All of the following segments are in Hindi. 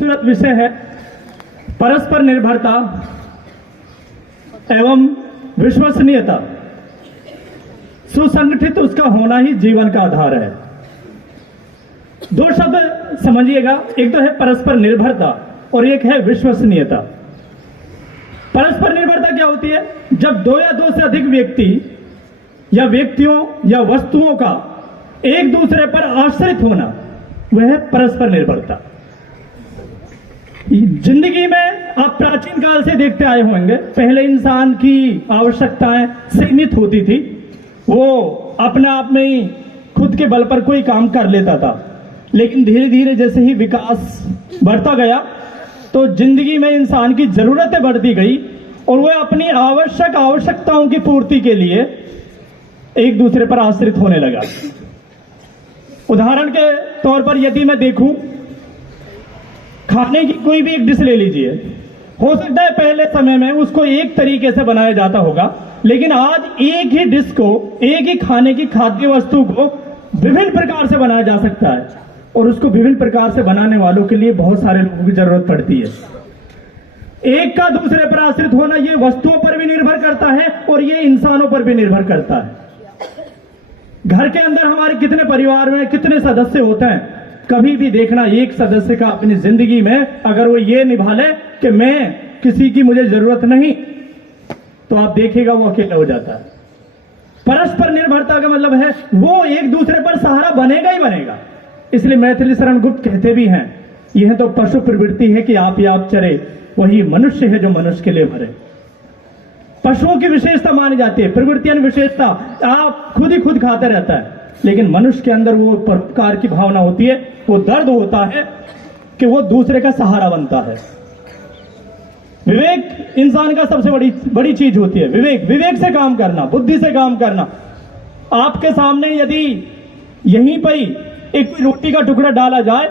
खूबसूरत विषय है परस्पर निर्भरता एवं विश्वसनीयता। सुसंगठित उसका होना ही जीवन का आधार है। दो शब्द समझिएगा, एक तो है परस्पर निर्भरता और एक है विश्वसनीयता। परस्पर निर्भरता क्या होती है? जब दो या दो से अधिक व्यक्ति या व्यक्तियों या वस्तुओं का एक दूसरे पर आश्रित होना, वह है परस्पर निर्भरता। जिंदगी में आप प्राचीन काल से देखते आए होंगे, पहले इंसान की आवश्यकताएं सीमित होती थी। वो अपने आप में ही खुद के बल पर कोई काम कर लेता था, लेकिन धीरे धीरे जैसे ही विकास बढ़ता गया तो जिंदगी में इंसान की जरूरतें बढ़ती गई और वह अपनी आवश्यकताओं की पूर्ति के लिए एक दूसरे पर आश्रित होने लगा। उदाहरण के तौर पर यदि मैं देखूं, खाने की कोई भी एक डिश ले लीजिए, हो सकता है पहले समय में उसको एक तरीके से बनाया जाता होगा, लेकिन आज एक ही डिश को, एक ही खाने की खाद्य वस्तु को विभिन्न प्रकार से बनाया जा सकता है और उसको विभिन्न प्रकार से बनाने वालों के लिए बहुत सारे लोगों की जरूरत पड़ती है। एक का दूसरे पर आश्रित होना ये वस्तुओं पर भी निर्भर करता है और ये इंसानों पर भी निर्भर करता है। घर के अंदर हमारे कितने परिवार में कितने सदस्य होते हैं, कभी भी देखना एक सदस्य का अपनी जिंदगी में अगर वो ये निभा ले कि मैं किसी की मुझे जरूरत नहीं, तो आप देखिएगा वो अकेला हो जाता है। परस्पर निर्भरता का मतलब है वो एक दूसरे पर सहारा बनेगा ही बनेगा। इसलिए मैथिली शरण गुप्त कहते भी हैं, यह तो पशु प्रवृत्ति है कि आप ही आप चरे, वही मनुष्य है जो मनुष्य के लिए मरे। पशुओं की विशेषता मानी जाती है, प्रवृत्तियां विशेषता, आप खुद ही खुद खाते रहता है, लेकिन मनुष्य के अंदर वो परोपकार की भावना होती है, वो दर्द होता है कि वो दूसरे का सहारा बनता है। विवेक इंसान का सबसे बड़ी चीज होती है। विवेक से काम करना, बुद्धि से काम करना। आपके सामने यदि यहीं पर ही एक रोटी का टुकड़ा डाला जाए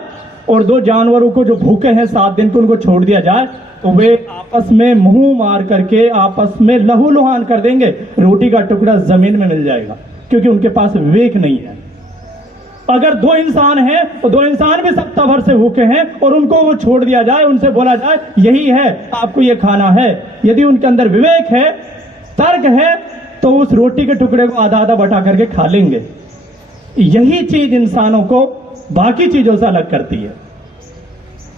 और दो जानवरों को जो भूखे हैं 7 दिन को उनको छोड़ दिया जाए, तो वे आपस में मुंह मार करके आपस में लहूलुहान कर देंगे, रोटी का टुकड़ा जमीन में मिल जाएगा, क्योंकि उनके पास विवेक नहीं है। अगर दो इंसान हैं तो दो इंसान भी सप्ताह भर से भूखे हैं और उनको वो छोड़ दिया जाए, उनसे बोला जाए यही है आपको ये खाना है, यदि उनके अंदर विवेक है, तर्क है, तो उस रोटी के टुकड़े को आधा आधा बटा करके खा लेंगे। यही चीज इंसानों को बाकी चीजों से अलग करती है।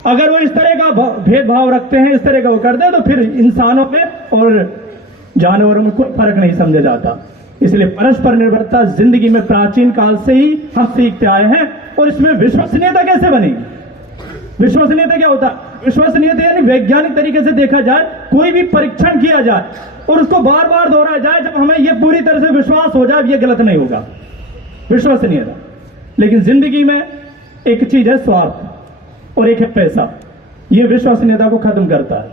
अगर वो इस तरह का भेदभाव रखते हैं, इस तरह का वो करते हैं, तो फिर इंसानों में और जानवरों में कोई फर्क नहीं समझा जाता। इसलिए परस्पर निर्भरता जिंदगी में प्राचीन काल से ही हम सीखते आए हैं। और इसमें विश्वसनीयता कैसे बनेगी? विश्वसनीयता क्या होता है? विश्वसनीयता यानी वैज्ञानिक तरीके से देखा जाए, कोई भी परीक्षण किया जाए और उसको बार बार दोहराया जाए, जब हमें यह पूरी तरह से विश्वास हो जाए ये गलत नहीं होगा, विश्वसनीयता। लेकिन जिंदगी में एक चीज है स्वार्थ और एक है पैसा, यह विश्वसनीयता को खत्म करता है।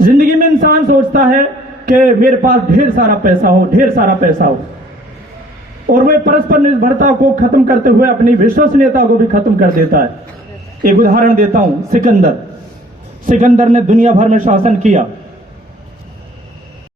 जिंदगी में इंसान सोचता है कि मेरे पास ढेर सारा पैसा हो, ढेर सारा पैसा हो, और वह परस्पर निर्भरता को खत्म करते हुए अपनी विश्वसनीयता को भी खत्म कर देता है। एक उदाहरण देता हूं, सिकंदर ने दुनिया भर में शासन किया